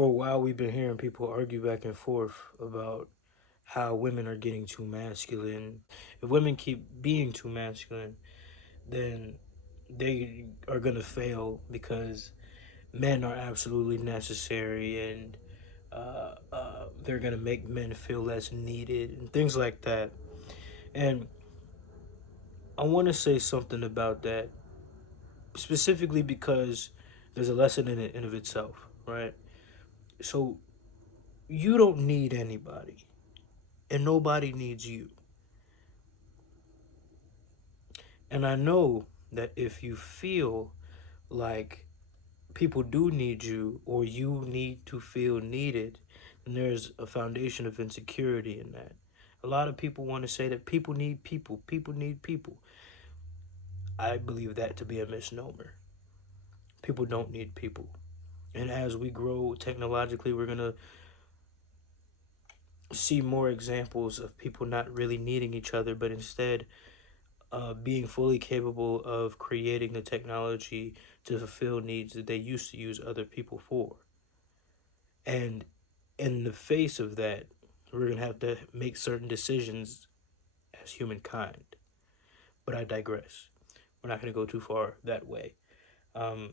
For a while, we've been hearing people argue back and forth about how women are getting too masculine. If women keep being too masculine, then they are going to fail because men are absolutely necessary and they're going to make men feel less needed and things like that. And I want to say something about that specifically because there's a lesson in it in of itself, right? So you don't need anybody and nobody needs you. And I know that if you feel like people do need you or you need to feel needed, then there's a foundation of insecurity in that. A lot of people want to say that people need people, people need people. I believe that to be a misnomer. People don't need people. And as we grow technologically, we're going to see more examples of people not really needing each other, but instead being fully capable of creating the technology to fulfill needs that they used to use other people for. And in the face of that, we're going to have to make certain decisions as humankind. But I digress. We're not going to go too far that way. Um,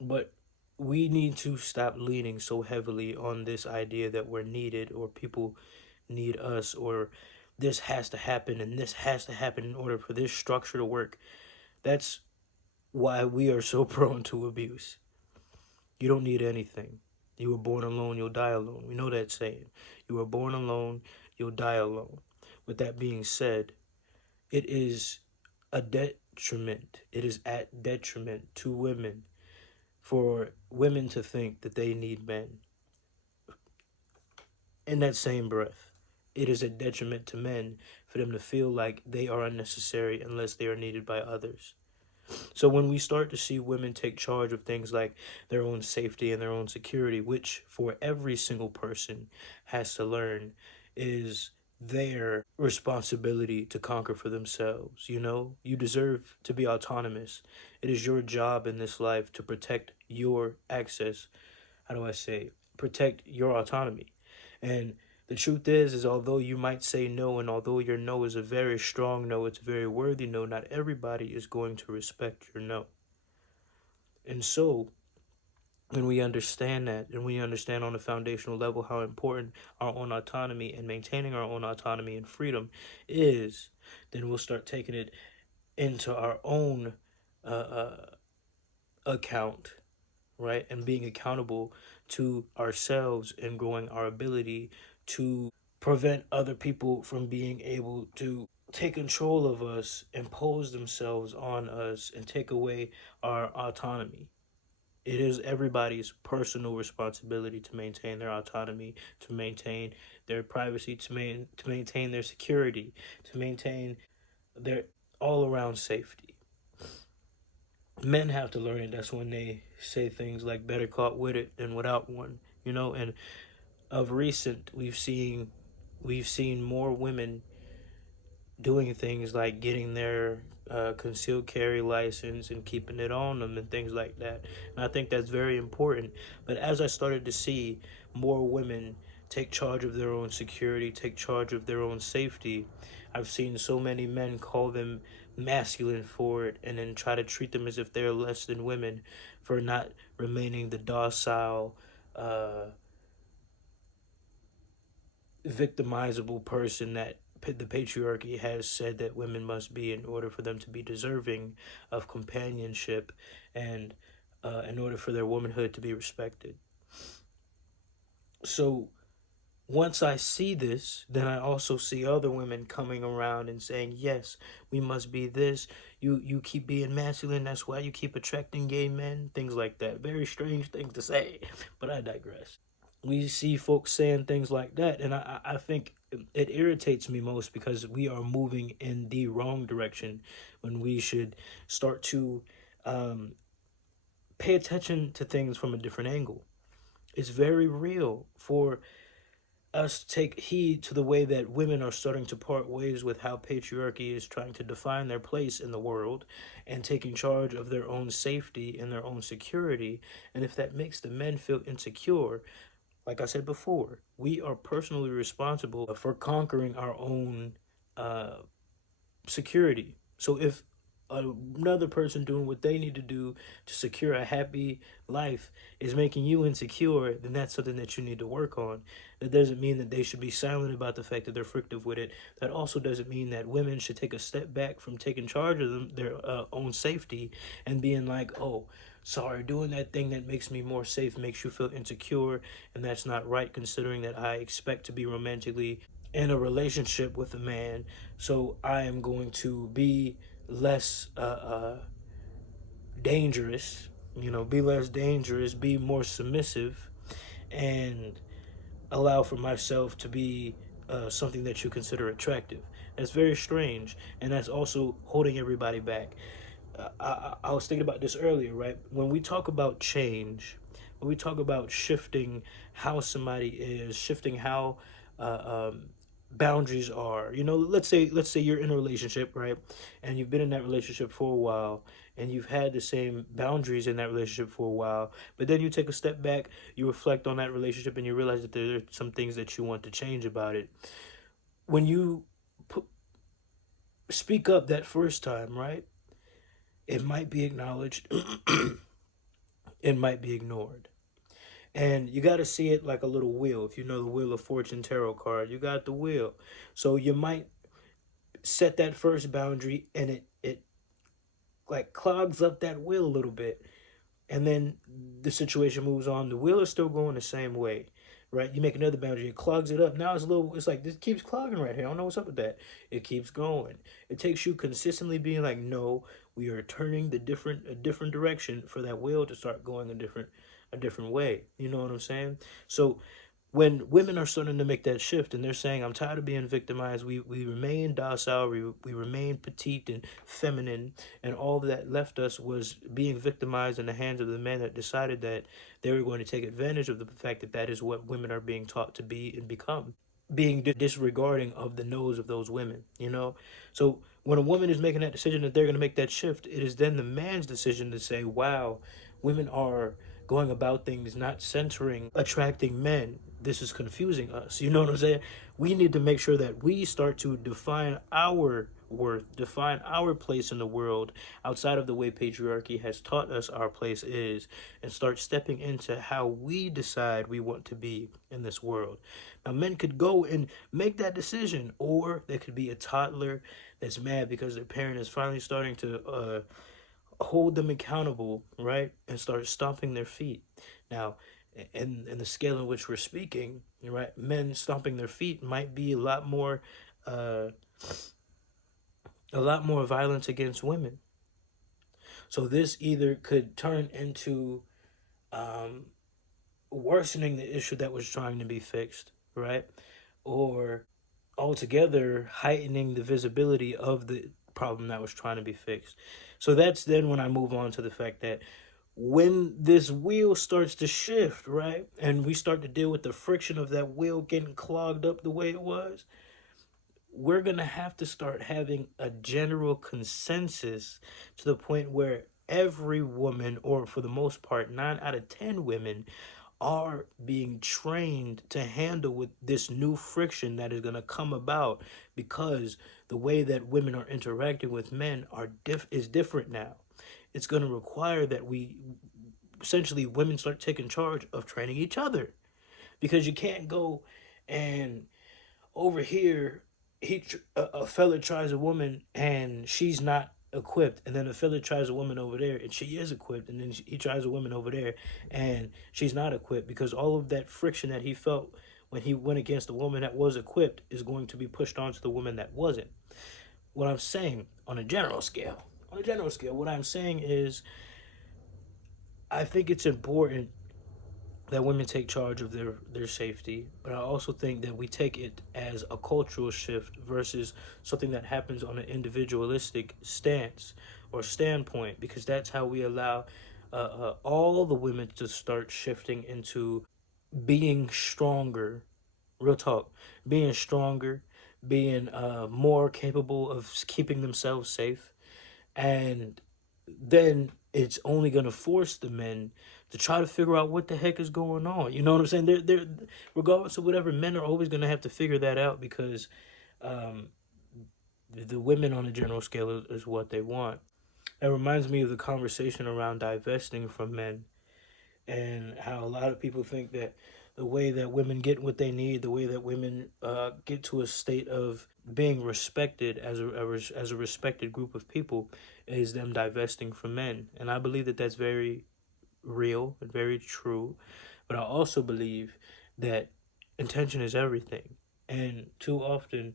but we need to stop leaning so heavily on this idea that we're needed or people need us or this has to happen and this has to happen in order for this structure to work. That's why we are so prone to abuse. You don't need anything. You were born alone, you'll die alone. We know that saying. You were born alone, you'll die alone. With that being said, it is a detriment. It is at detriment to women for women to think that they need men. In that same breath, it is a detriment to men for them to feel like they are unnecessary unless they are needed by others. So when we start to see women take charge of things like their own safety and their own security, which for every single person has to learn is their responsibility to conquer for themselves. You know, you deserve to be autonomous. It is your job in this life to protect your access. How do I say? Protect your autonomy. And the truth is although you might say no, and although your no is a very strong no, it's a very worthy no, not everybody is going to respect your no. And so when we understand that, and we understand on a foundational level how important our own autonomy and maintaining our own autonomy and freedom is, then we'll start taking it into our own uh, uh, account, right? And being accountable to ourselves and growing our ability to prevent other people from being able to take control of us, impose themselves on us, and take away our autonomy. It is everybody's personal responsibility to maintain their autonomy, to maintain their privacy, to maintain their security, to maintain their all around safety. Men have to learn it. That's when they say things like better caught with it than without one, you know. And of recent, we've seen more women doing things like getting their concealed carry license and keeping it on them and things like that. And I think that's very important. But as I started to see more women take charge of their own security, take charge of their own safety, I've seen so many men call them masculine for it and then try to treat them as if they're less than women for not remaining the docile, victimizable person that the patriarchy has said that women must be in order for them to be deserving of companionship and in order for their womanhood to be respected. So once I see this, then I also see other women coming around and saying, yes, we must be this. You keep being masculine, that's why you keep attracting gay men, things like that. Very strange things to say, but I digress. We see folks saying things like that, and I think it irritates me most because we are moving in the wrong direction when we should start to um, pay attention to things from a different angle. It's very real for us take heed to the way that women are starting to part ways with how patriarchy is trying to define their place in the world and taking charge of their own safety and their own security. And if that makes the men feel insecure, like I said before, we are personally responsible for conquering our own uh, security. So if another person doing what they need to do to secure a happy life is making you insecure, then that's something that you need to work on. That doesn't mean that they should be silent about the fact that they're frictive with it. That also doesn't mean that women should take a step back from taking charge of their own safety and being like, oh, sorry, doing that thing that makes me more safe makes you feel insecure, and that's not right considering that I expect to be romantically in a relationship with a man, so I am going to be less dangerous, be less dangerous, be more submissive, and allow for myself to be something that you consider attractive. That's very strange, and that's also holding everybody back. I was thinking about this earlier, right? When we talk about change, when we talk about shifting how somebody is, shifting how boundaries are, let's say you're in a relationship, right? And you've been in that relationship for a while, and you've had the same boundaries in that relationship for a while, but then you take a step back, you reflect on that relationship, and you realize that there are some things that you want to change about it. When you put, speak up that first time, right? It might be acknowledged, it might be ignored. And you got to see it like a little wheel. If you know the Wheel of Fortune tarot card, you got the wheel. So you might set that first boundary, and it like clogs up that wheel a little bit. And then the situation moves on. The wheel is still going the same way, right? You make another boundary, it clogs it up. Now it's like, this keeps clogging right here. I don't know what's up with that. It keeps going. It takes you consistently being like, no, we are turning a different direction for that wheel to start going a different way. You know what I'm saying? So when women are starting to make that shift and they're saying, I'm tired of being victimized, we remain docile, we remain petite and feminine, and all that left us was being victimized in the hands of the men that decided that they were going to take advantage of the fact that that is what women are being taught to be and become, being disregarding of the no's of those women. So when a woman is making that decision that they're going to make that shift, it is then the man's decision to say, wow, women are going about things not centering attracting men. This is confusing us. You know what I'm saying? We need to make sure that we start to define our worth, define our place in the world outside of the way patriarchy has taught us our place is, and start stepping into how we decide we want to be in this world. Now, men could go and make that decision, or there could be a toddler that's mad because their parent is finally starting to hold them accountable, right, and start stomping their feet. Now, in the scale in which we're speaking, right, men stomping their feet might be uh, a lot more violence against women. So this either could turn into um, worsening the issue that was trying to be fixed, right, or altogether heightening the visibility of the problem that was trying to be fixed. So that's then when I move on to the fact that when this wheel starts to shift, right, and we start to deal with the friction of that wheel getting clogged up the way it was, we're going to have to start having a general consensus to the point where every woman, or for the most part, 9 out of 10 women, are being trained to handle with this new friction that is going to come about because the way that women are interacting with men is different now. It's going to require that we essentially women start taking charge of training each other, because you can't go and over here a fella tries a woman and she's not equipped, and then a fella tries a woman over there and she is equipped, and then he tries a woman over there and she's not equipped, because all of that friction that he felt when he went against the woman that was equipped is going to be pushed onto the woman that wasn't. What I'm saying on a general scale, what I'm saying is, I think it's important that women take charge of their safety, but I also think that we take it as a cultural shift versus something that happens on an individualistic stance or standpoint, because that's how we allow all the women to start shifting into being stronger Real talk. Being stronger, being more capable of keeping themselves safe. And then it's only going to force the men to try to figure out what the heck is going on. You know what I'm saying? They're regardless of whatever, men are always going to have to figure that out because um, the women on a general scale is what they want. It reminds me of the conversation around divesting from men and how a lot of people think that the way that women get what they need, the way that women get to a state of being respected as a respected group of people, is them divesting from men. And I believe that that's very real and very true. But I also believe that intention is everything. And too often,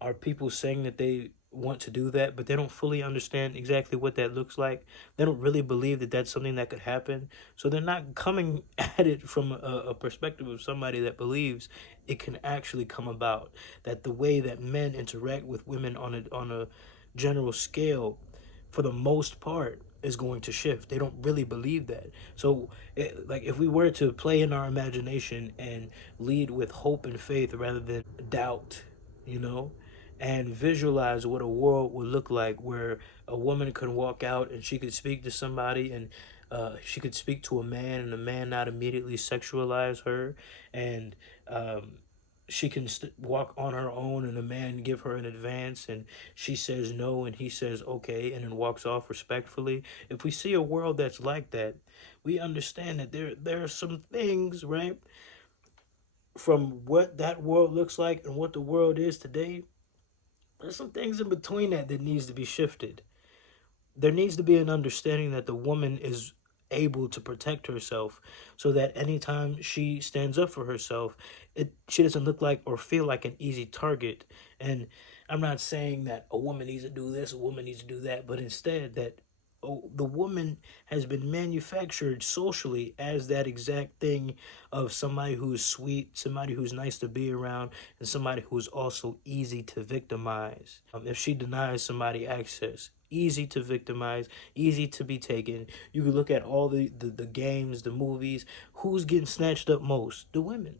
are people saying that they want to do that, but they don't fully understand exactly what that looks like. They don't really believe that that's something that could happen. So they're not coming at it from a perspective of somebody that believes it can actually come about. That the way that men interact with women on a general scale, for the most part, is going to shift. They don't really believe that. So, like, if we were to play in our imagination and lead with hope and faith rather than doubt, you know, and visualize what a world would look like where a woman could walk out and she could speak to somebody and she could speak to a man and the man not immediately sexualize her, and um, she can walk on her own and a man give her an advance and she says no and he says okay and then walks off respectfully. If we see a world that's like that, we understand that there are some things, right, from what that world looks like and what the world is today. There's some things in between that needs to be shifted. There needs to be an understanding that the woman is able to protect herself so that anytime she stands up for herself, she doesn't look like or feel like an easy target. And I'm not saying that a woman needs to do this, a woman needs to do that, but instead that, oh, the woman has been manufactured socially as that exact thing of somebody who's sweet, somebody who's nice to be around, and somebody who's also easy to victimize. If she denies somebody access, easy to victimize, easy to be taken. You can look at all the games, the movies. Who's getting snatched up most? The women.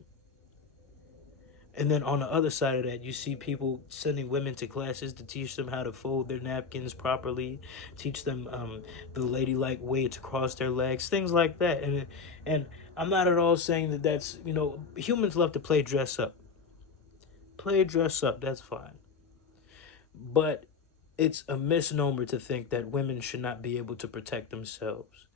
And then on the other side of that, you see people sending women to classes to teach them how to fold their napkins properly, teach them the ladylike way to cross their legs, things like that. And I'm not at all saying that that's, humans love to play dress up. Play dress up, that's fine. But it's a misnomer to think that women should not be able to protect themselves.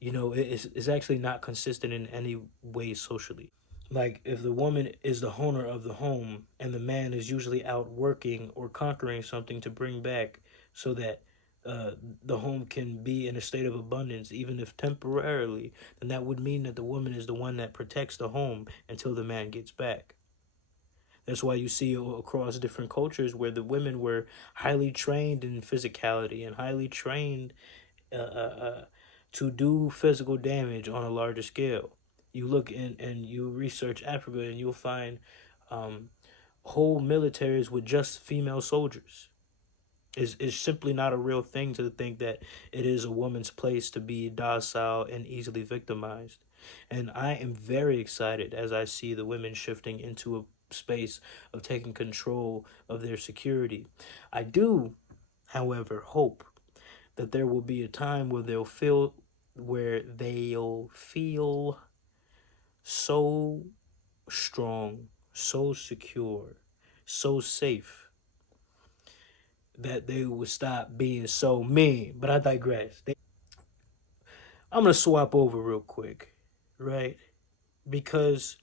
It's actually not consistent in any way socially. Like, if the woman is the owner of the home and the man is usually out working or conquering something to bring back so that uh, the home can be in a state of abundance, even if temporarily, then that would mean that the woman is the one that protects the home until the man gets back. That's why you see across different cultures where the women were highly trained in physicality and highly trained to do physical damage on a larger scale. You look in and you research Africa and you'll find um, whole militaries with just female soldiers. Is simply not a real thing to think that it is a woman's place to be docile and easily victimized. And I am very excited as I see the women shifting into a space of taking control of their security. I do, however, hope that there will be a time where they'll feel so strong, so secure, so safe that they will stop being so mean. But I digress. I'm gonna swap over real quick, right? Because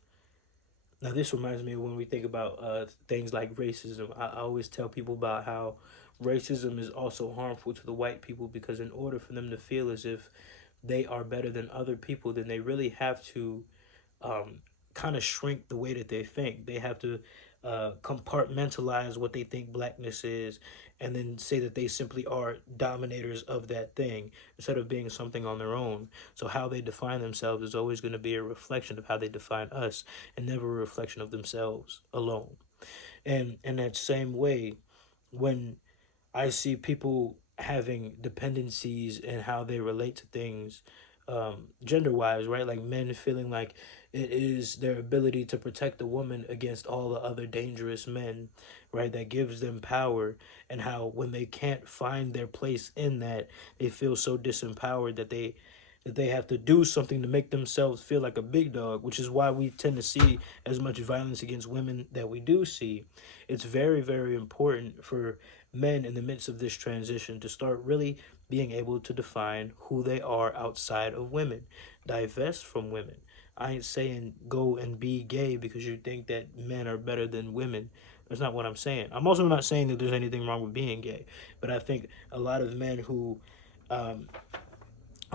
now this reminds me of when we think about things like racism. I always tell people about how racism is also harmful to the white people because in order for them to feel as if they are better than other people, then they really have to um, kind of shrink the way that they think. They have to compartmentalize what they think blackness is and then say that they simply are dominators of that thing instead of being something on their own. So, how they define themselves is always going to be a reflection of how they define us and never a reflection of themselves alone. And in that same way, when I see people having dependencies and how they relate to things gender wise, right? Like men feeling like it is their ability to protect the woman against all the other dangerous men, right? That gives them power, and how when they can't find their place in that, they feel so disempowered that they have to do something to make themselves feel like a big dog, which is why we tend to see as much violence against women that we do see. It's very, very important for men in the midst of this transition to start really being able to define who they are outside of women, divest from women. I ain't saying go and be gay because you think that men are better than women. That's not what I'm saying. I'm also not saying that there's anything wrong with being gay, but I think a lot of men who um,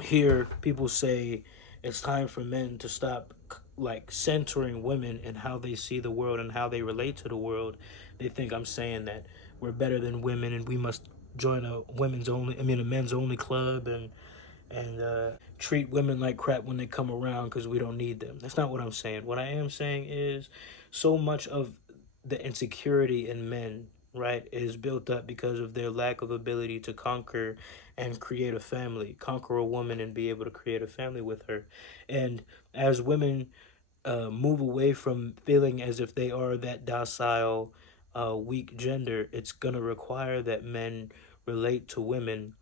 hear people say it's time for men to stop like centering women and how they see the world and how they relate to the world. They think I'm saying that we're better than women and we must join a a men's only club, and treat women like crap when they come around because we don't need them. That's not what I'm saying. What I am saying is so much of the insecurity in men, right, is built up because of their lack of ability to conquer and create a family, conquer a woman and be able to create a family with her. And as women move away from feeling as if they are that docile, weak gender, it's going to require that men relate to women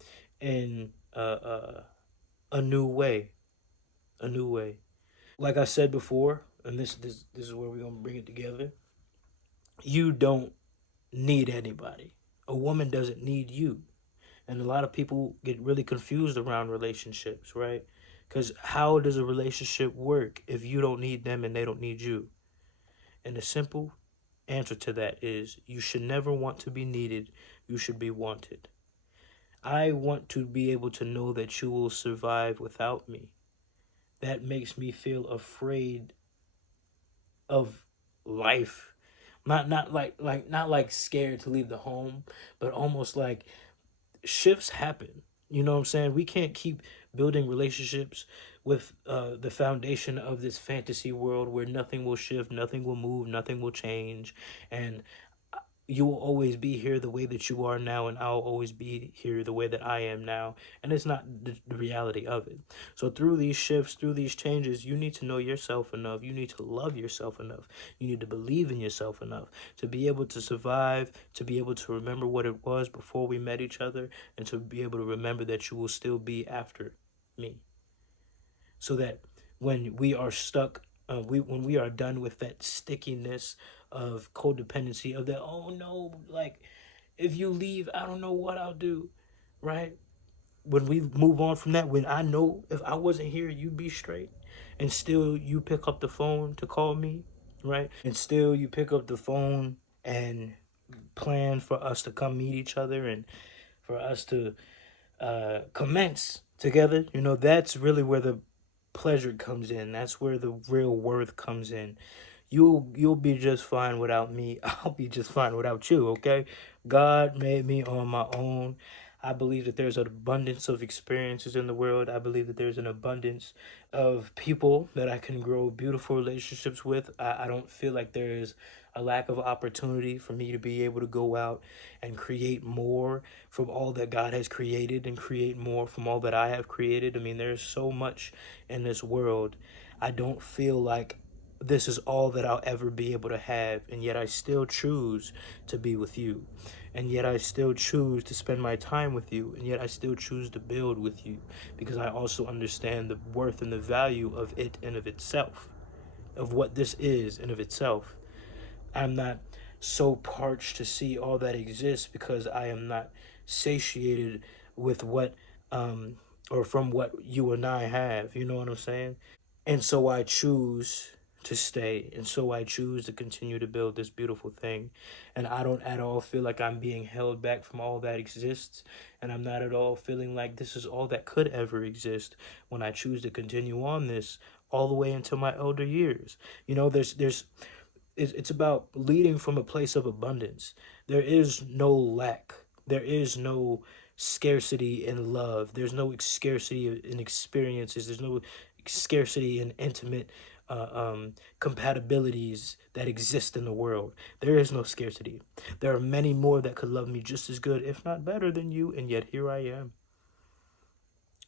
in a new way, a new way. Like I said before, and this is where we're gonna bring it together. You don't need anybody. A woman doesn't need you, and a lot of people get really confused around relationships, right? Because how does a relationship work if you don't need them and they don't need you? And the simple answer to that is you should never want to be needed. You should be wanted. I want to be able to know that you will survive without me. That makes me feel afraid of life. Not like scared to leave the home, but almost like shifts happen. You know what I'm saying? We can't keep building relationships with the foundation of this fantasy world where nothing will shift, nothing will move, nothing will change, and you will always be here the way that you are now, and I'll always be here the way that I am now. And it's not the reality of it. So through these shifts, through these changes, you need to know yourself enough. You need to love yourself enough. You need to believe in yourself enough to be able to survive, to be able to remember what it was before we met each other, and to be able to remember that you will still be after me. So that when we are stuck, when we are done with that stickiness of codependency, of that, oh no, like if you leave, I don't know what I'll do, right? When we move on from that, when I know if I wasn't here, you'd be straight, and still you pick up the phone to call me, right? And still you pick up the phone and plan for us to come meet each other and for us to commence together. You know, that's really where the pleasure comes in. That's where the real worth comes in. You'll be just fine without me. I'll be just fine without you, okay? God made me on my own. I believe that there's an abundance of experiences in the world. I believe that there's an abundance of people that I can grow beautiful relationships with. I don't feel like there's a lack of opportunity for me to be able to go out and create more from all that God has created and create more from all that I have created. I mean, there's so much in this world. I don't feel like this is all that I'll ever be able to have, and yet I still choose to be with you, and yet I still choose to spend my time with you, and yet I still choose to build with you, because I also understand the worth and the value of it and of itself, of what this is and of itself. I'm not so parched to see all that exists because I am not satiated with what um or from what you and I have, you know what I'm saying? And so I choose to stay. And so I choose to continue to build this beautiful thing. And I don't at all feel like I'm being held back from all that exists. And I'm not at all feeling like this is all that could ever exist when I choose to continue on this all the way into my elder years. You know, it's about leading from a place of abundance. There is no lack. There is no scarcity in love. There's no scarcity in experiences. There's no scarcity in intimate compatibilities that exist in the world. There is no scarcity. There are many more that could love me just as good, if not better than you, and yet here I am.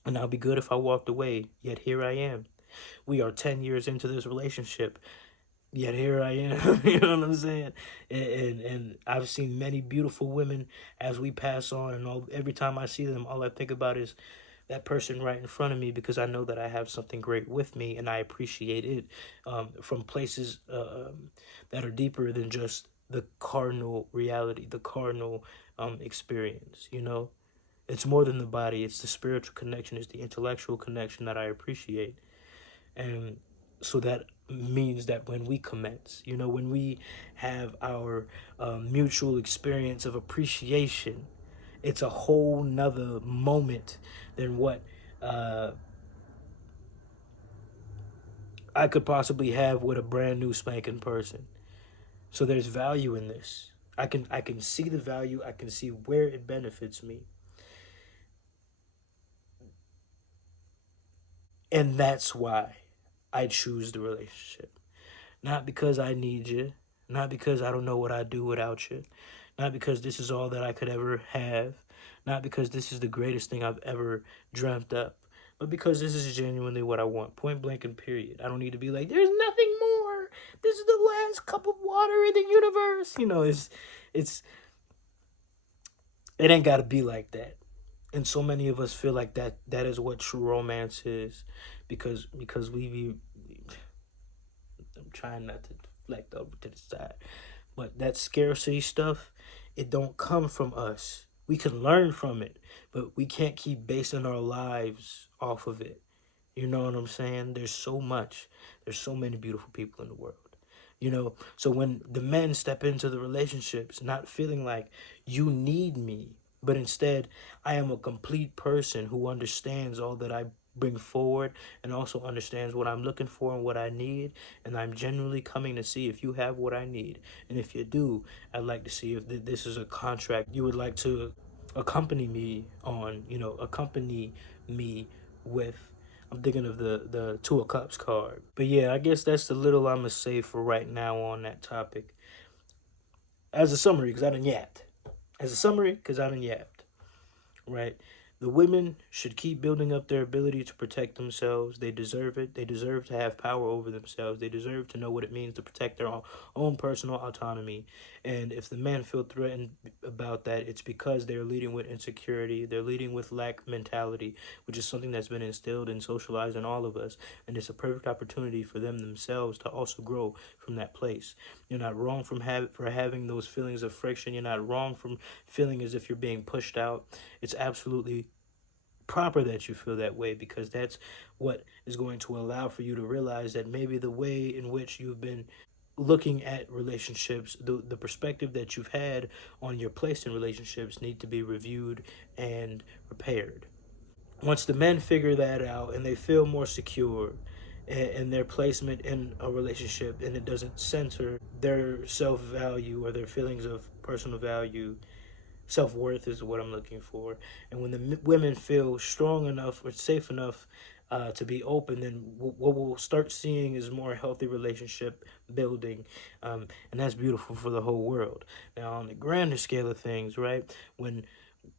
And I'll be good if I walked away, yet here I am. We are 10 years into this relationship, yet here I am. You know what I'm saying? And I've seen many beautiful women as we pass on, and every time I see them, all I think about is that person right in front of me, because I know that I have something great with me and I appreciate it, from places that are deeper than just the cardinal reality, the cardinal experience. You know, it's more than the body; it's the spiritual connection, it's the intellectual connection that I appreciate. And so that means that when we commence, you know, when we have our mutual experience of appreciation, it's a whole nother moment than what uh, I could possibly have with a brand new spanking person. So there's value in this. I can see the value. I can see where it benefits me, and that's why I choose the relationship. Not because I need you, not because I don't know what I'd do without you, not because this is all that I could ever have, not because this is the greatest thing I've ever dreamt up, but because this is genuinely what I want. Point blank and period. I don't need to be like, there's nothing more. This is the last cup of water in the universe. You know, it's it ain't gotta be like that. And so many of us feel like that is what true romance is, because we be, I'm trying not to deflect over to the side. But that scarcity stuff, it don't come from us. We can learn from it, but we can't keep basing our lives off of it. You know what I'm saying? There's so much. There's so many beautiful people in the world. You know, so when the men step into the relationships, not feeling like you need me, but instead I am a complete person who understands all that I bring forward and also understands what I'm looking for and what I need, and I'm genuinely coming to see if you have what I need. And if you do, I'd like to see if this is a contract you would like to accompany me on, you know, accompany me with. I'm thinking of the Two of Cups card. But yeah, I guess that's the little I'm gonna say for right now on that topic. As a summary, because I done yapped. As a summary, because I done yapped. Right? The women should keep building up their ability to protect themselves. They deserve it. They deserve to have power over themselves. They deserve to know what it means to protect their own personal autonomy. And if the men feel threatened about that, it's because they're leading with insecurity. They're leading with lack mentality, which is something that's been instilled and socialized in all of us. And it's a perfect opportunity for them themselves to also grow from that place. You're not wrong for having those feelings of friction. You're not wrong from feeling as if you're being pushed out. It's absolutely proper that you feel that way, because that's what is going to allow for you to realize that maybe the way in which you've been looking at relationships, the perspective that you've had on your place in relationships, need to be reviewed and repaired. Once the men figure that out and they feel more secure in their placement in a relationship, and it doesn't center their self-value or their feelings of personal value, self-worth is what I'm looking for. And when the women feel strong enough or safe enough to be open, then what we'll start seeing is more healthy relationship building, and that's beautiful for the whole world. Now, on the grander scale of things, right, when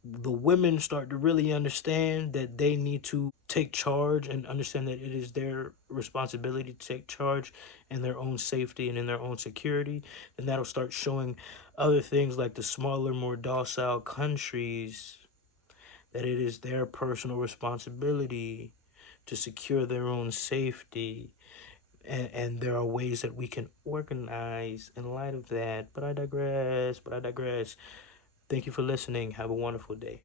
the women start to really understand that they need to take charge and understand that it is their responsibility to take charge in their own safety and in their own security, then that'll start showing other things like the smaller, more docile countries that it is their personal responsibility to secure their own safety. And there are ways that we can organize in light of that. But I digress. Thank you for listening. Have a wonderful day.